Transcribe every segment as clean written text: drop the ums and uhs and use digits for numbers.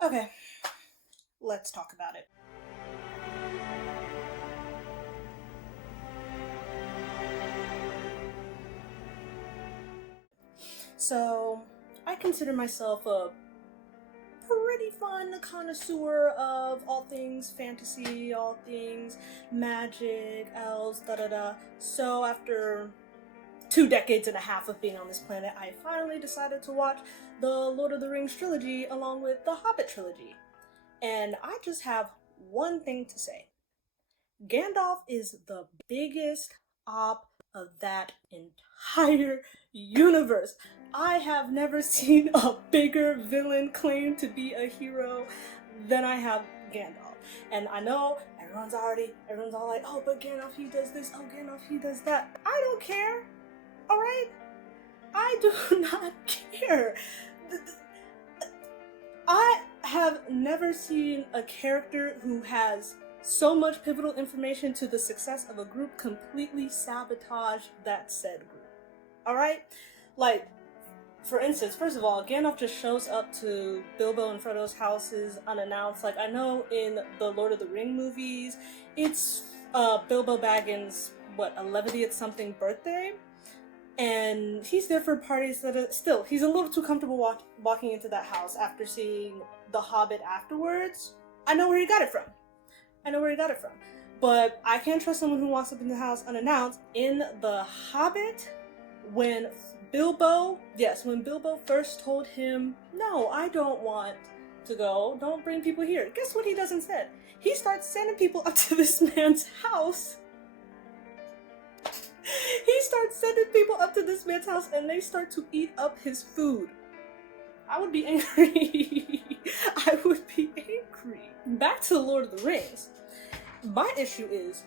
Okay, let's talk about it. So, I consider myself a pretty fun connoisseur of all things fantasy, all things magic, elves, da da da. So, after 2 decades and a half of being on this planet, I finally decided to watch the Lord of the Rings trilogy along with the Hobbit trilogy. And I just have one thing to say. Gandalf is the biggest op of that entire universe. I have never seen a bigger villain claim to be a hero than I have Gandalf. And I know everyone's all like, oh, but Gandalf, he does this, oh, Gandalf, he does that. I don't care, alright? I do not care. I have never seen a character who has so much pivotal information to the success of a group completely sabotage that said group. Alright? Like, for instance, first of all, Gandalf just shows up to Bilbo and Frodo's houses unannounced. Like, I know in the Lord of the Ring movies, it's Bilbo Baggins' 11th something birthday? And he's there for parties that are still, he's a little too comfortable walking into that house after seeing The Hobbit afterwards. I know where he got it from. But I can't trust someone who walks up in the house unannounced. In The Hobbit, when Bilbo first told him, no, I don't want to go, don't bring people here. Guess what he does instead? He starts sending people up to this man's house. And they start to eat up his food. I would be angry. Back to the Lord of the Rings. My issue is,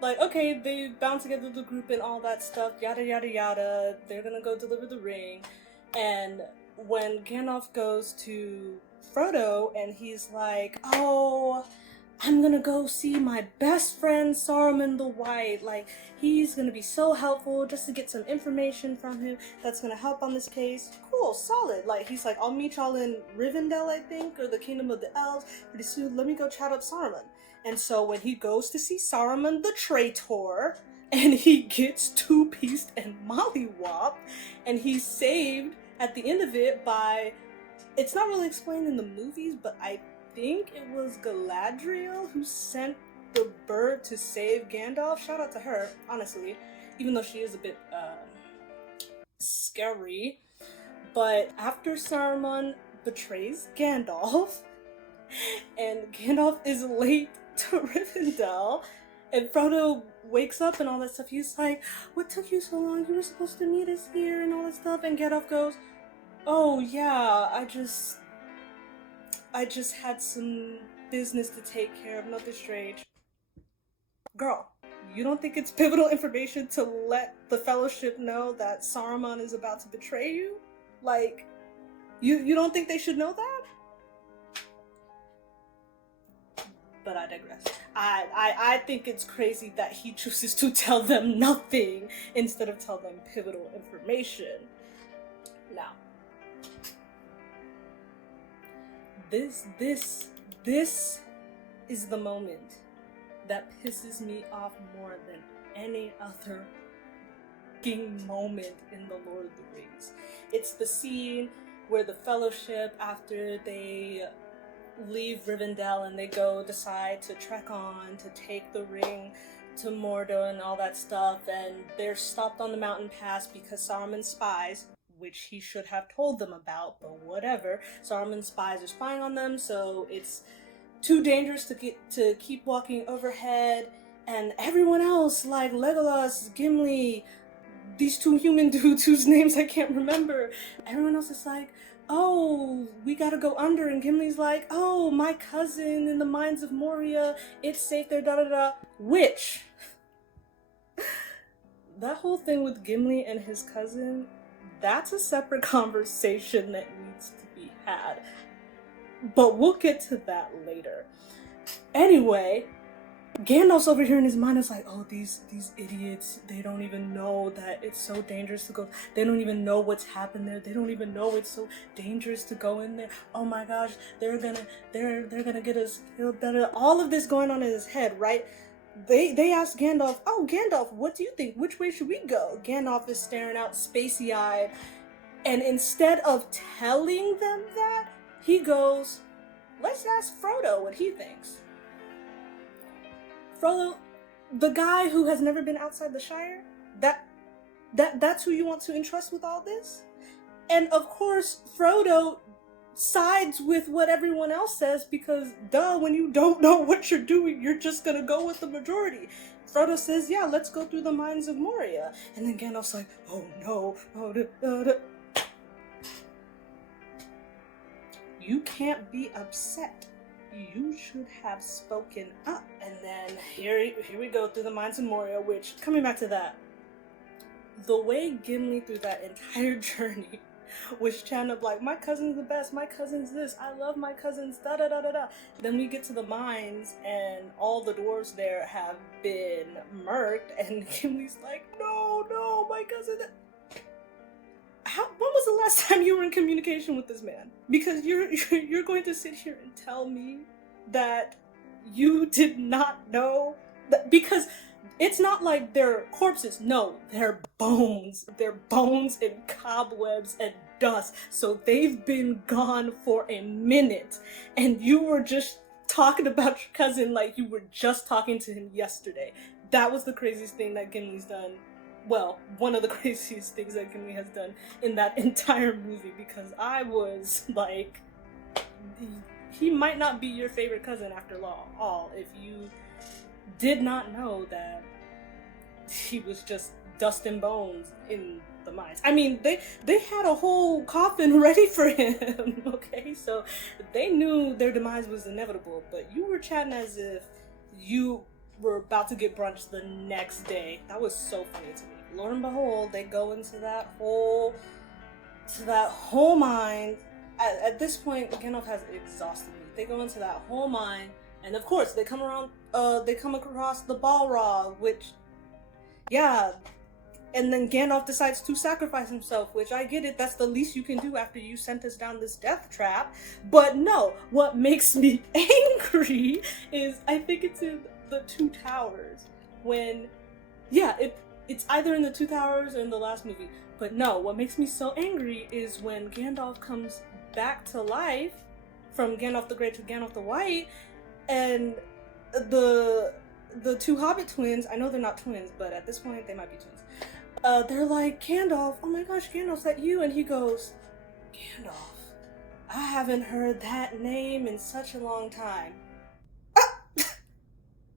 like, okay, they bound together the group and all that stuff, yada yada yada, they're gonna go deliver the ring, and when Gandalf goes to Frodo and he's like, oh, I'm gonna go see my best friend Saruman the White, like, he's gonna be so helpful just to get some information from him that's gonna help on this case. Cool, solid. Like, he's like, I'll meet y'all in Rivendell, I think, or the Kingdom of the Elves, pretty soon, let me go chat up Saruman. And so when he goes to see Saruman the traitor, and he gets two-pieced and mollywopped, and he's saved at the end of it by, it's not really explained in the movies, but I think it was Galadriel who sent the bird to save Gandalf. Shout out to her, honestly, even though she is a bit scary. But after Saruman betrays Gandalf, and Gandalf is late to Rivendell, and Frodo wakes up and all that stuff, he's like, what took you so long? You were supposed to meet us here and all that stuff. And Gandalf goes, oh yeah, I just had some business to take care of, nothing strange. Girl, you don't think it's pivotal information to let the Fellowship know that Saruman is about to betray you? Like, you don't think they should know that? But I digress. I think it's crazy that he chooses to tell them nothing instead of tell them pivotal information. Now, this is the moment that pisses me off more than any other fucking moment in the Lord of the Rings. It's the scene where the Fellowship, after they leave Rivendell and they decide to trek on to take the ring to Mordor and all that stuff, and they're stopped on the mountain pass because Saruman's spies, which he should have told them about, but whatever. Saruman's spies are spying on them, so it's too dangerous to keep walking overhead, and everyone else, like Legolas, Gimli, these two human dudes whose names I can't remember, everyone else is like, oh, we gotta go under, and Gimli's like, oh, my cousin in the mines of Moria, it's safe there, da da da, which, that whole thing with Gimli and his cousin, that's a separate conversation that needs to be had. But we'll get to that later. Anyway, Gandalf's over here in his mind is like, oh, these idiots, they don't even know that it's so dangerous to go. They don't even know what's happened there. They don't even know it's so dangerous to go in there. Oh my gosh, they're gonna get us killed. All of this going on in his head, right? They ask Gandalf, oh Gandalf, what do you think? Which way should we go? Gandalf is staring out spacey-eyed, and instead of telling them that, he goes, let's ask Frodo what he thinks. Frodo, the guy who has never been outside the Shire, that's who you want to entrust with all this? And of course, Frodo sides with what everyone else says because, duh, when you don't know what you're doing, you're just gonna go with the majority. Frodo says, yeah, let's go through the mines of Moria. And then Gandalf's like, oh no, You can't be upset. You should have spoken up. And then here we go through the mines of Moria, which, coming back to that, the way Gimli through that entire journey was chanting up like, my cousin's the best, my cousin's this, I love my cousins, da da da da da. Then we get to the mines and all the dwarves there have been murked, and Gimli's like, no, my cousin. When was the last time you were in communication with this man? Because you're going to sit here and tell me that you did not know that, because it's not like they're corpses. No, they're bones. They're bones and cobwebs and dust. So they've been gone for a minute, and you were just talking about your cousin like you were just talking to him yesterday. That was the craziest thing that Gimli's done. Well, one of the craziest things that Gimli has done in that entire movie, because I was like, he might not be your favorite cousin after all if you did not know that he was just dust and bones in the mines. I mean, they had a whole coffin ready for him, okay? So they knew their demise was inevitable, but you were chatting as if you were about to get brunch the next day. That was so funny to me. Lo and behold, they go into that whole mine. At this point, Gandalf has exhausted me. They go into that whole mine, and of course, they come across the Balrog, which, yeah, and then Gandalf decides to sacrifice himself, which I get it, that's the least you can do after you sent us down this death trap. But no, what makes me angry is, I think it's in the Two Towers, when, yeah, it's either in the Two Towers or in the last movie, but no, what makes me so angry is when Gandalf comes back to life from Gandalf the Grey to Gandalf the White, and the two Hobbit twins, I know they're not twins, but at this point they might be twins, they're like, Gandalf, oh my gosh, Gandalf, is that you? And he goes, Gandalf, I haven't heard that name in such a long time.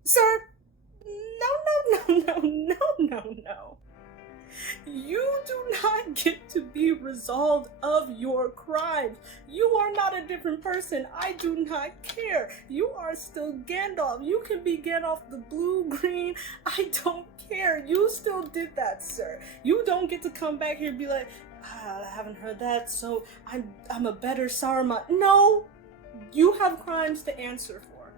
Sir, no. You do not get to be absolved of your crimes. You are not a different person. I do not care. You are still Gandalf. You can be Gandalf the blue, green. I don't care. You still did that, sir. You don't get to come back here and be like, I haven't heard that, so I'm a better Saruman. No, you have crimes to answer for,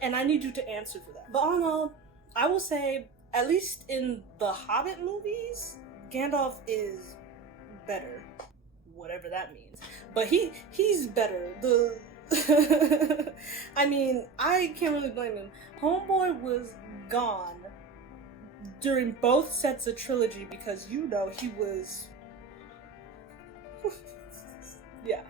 and I need you to answer for that. But all in all, I will say, at least in the Hobbit movies, Gandalf is better, whatever that means. But he's better. I mean, I can't really blame him. Homeboy was gone during both sets of trilogy because, you know, he was yeah.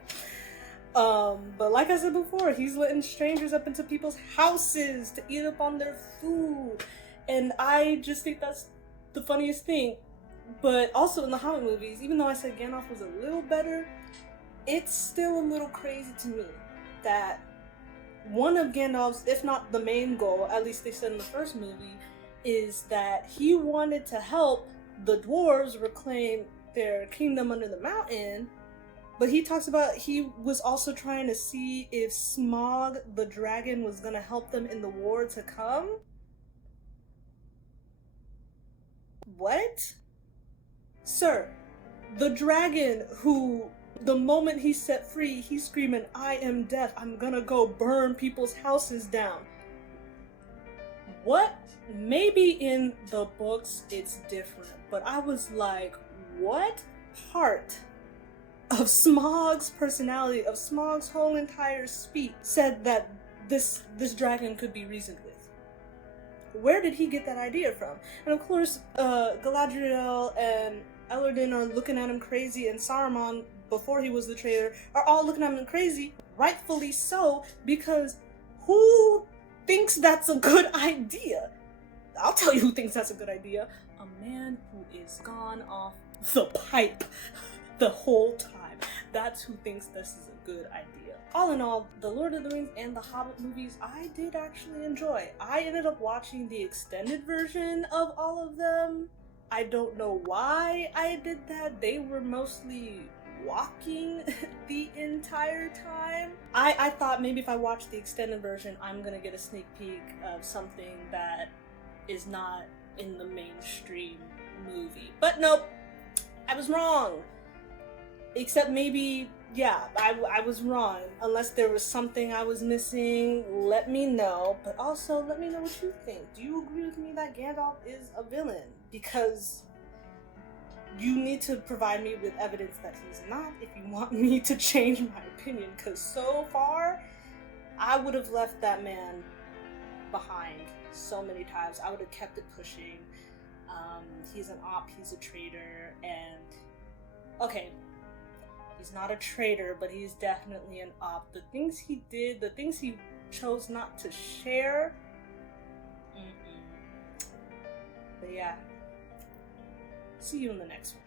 But like I said before, he's letting strangers up into people's houses to eat up on their food. And I just think that's the funniest thing. But also in the Hobbit movies, even though I said Gandalf was a little better, it's still a little crazy to me that one of Gandalf's, if not the main goal, at least they said in the first movie, is that he wanted to help the dwarves reclaim their kingdom under the mountain. But he talks about he was also trying to see if Smaug the dragon was going to help them in the war to come. What? Sir, the dragon who, the moment he's set free, he's screaming, I am death, I'm gonna go burn people's houses down. what? Maybe in the books it's different, but I was like, what part of Smaug's personality, of Smaug's whole entire speech, said that this dragon could be reasoned with? Where did he get that idea from? And of course, Galadriel and Elardan are looking at him crazy, and Saruman, before he was the traitor, are all looking at him crazy, rightfully so, because who thinks that's a good idea? I'll tell you who thinks that's a good idea. A man who is gone off the pipe the whole time. That's who thinks this is a good idea. All in all, the Lord of the Rings and the Hobbit movies I did actually enjoy. I ended up watching the extended version of all of them. I don't know why I did that. They were mostly walking the entire time. I thought maybe if I watch the extended version, I'm gonna get a sneak peek of something that is not in the mainstream movie. But nope, I was wrong. Except maybe, yeah, I was wrong. Unless there was something I was missing, let me know. But also, let me know what you think. Do you agree with me that Gandalf is a villain? Because you need to provide me with evidence that he's not if you want me to change my opinion. Because so far, I would have left that man behind so many times. I would have kept it pushing. He's an op, he's a traitor, and okay, he's not a traitor, but he's definitely an op. The things he did, the things he chose not to share, But yeah, see you in the next one.